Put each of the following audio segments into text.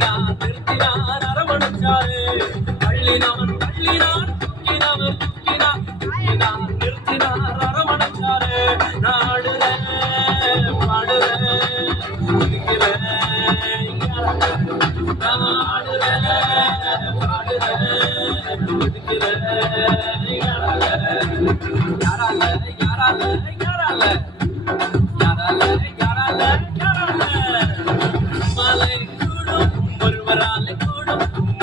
நிறுத்தினார் அரவணைச்சாரு. தள்ளினான் தூக்கினவர் தூக்கினார் நிறுத்தினார் அரவணைச்சாரு. நாடுறேன் பாடுறேன் இருக்கிறேன் நாடுறேன் பாடுறேன் இருக்கிறேன் யாரால யாரால யாரால யாரால யாரால யாரால மலை கூடும்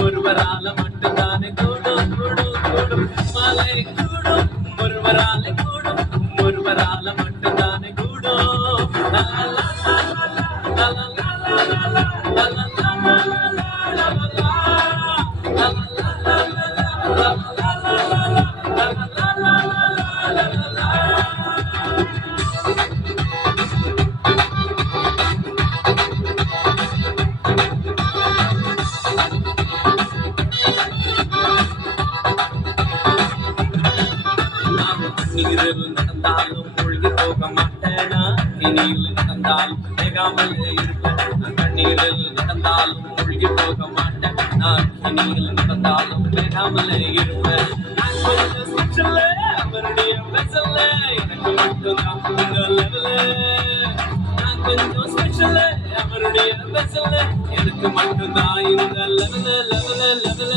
ஒருவரால மட்டும்தானே கூடும் கூடும் கூடும் மலை கூடும் ஒருவரால மட்டும்தானே கூடும். நீரில் நடந்தாலும் மூழ்கி போக மாட்டேனா, இனியில் நடந்தாலும் வேகாமல் இருப்பேன். கண்ணீரில் நடந்தாலும் மூழ்கி போக மாட்டேன், நான் இனியில் நடந்தாலும் வேகாமல் இருப்பேன். நான் கொஞ்சம் ஸ்பெஷல் அவருடைய வெசல்ல, எனக்கு மட்டும்தான் உங்க லெவல. நான் கொஞ்சம் ஸ்பெஷல் அவருடைய வெசல்ல, எனக்கு மட்டும்தான் இந்த லெவல லெவல லெவல.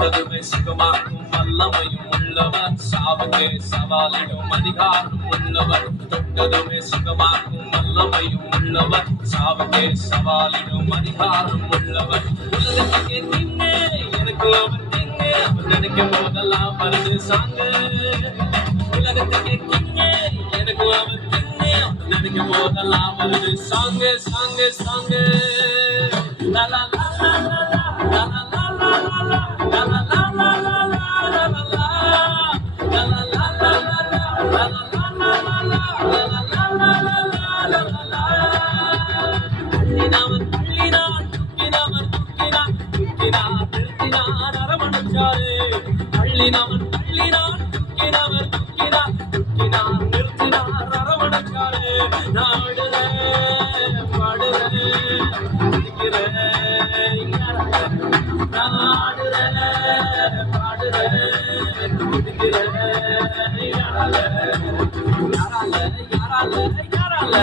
தொட்டதுமே சுகமாக்கும் வல்லமையும் உள்ளவர், சாவுக்கே சவாலிடும் அதிகாரம் உள்ளவர். தொட்டதுமே சுகமாக்கும் வல்லமையும் உள்ளவர், சாவுக்கே சவாலிடும் அதிகாரம் உள்ளவர். உலகத்துக்கே திங்கே எனக்கு அவர் திங்கே, அவர் நினைக்கும் போதெல்லாம் வருது சாங்கு. உலகத்துக்கே திங்கே எனக்கு அவர் திங்கே, அவர் நினைக்கும் போதெல்லாம் வருது சாங்கு சாங்கு சாங்கு. லா லா லா லா லா லா தள்ளினவன் தள்ளினான் தூக்கினவர் தூக்கினார் நிறுத்தினார் அரவணைச்சாரு. நாடுறேன் பாடுறேன் இருக்கிறேன் நாடுறேன் பாடுறேன் இருக்கிறேன் யாரால யாரால யாரால யாரால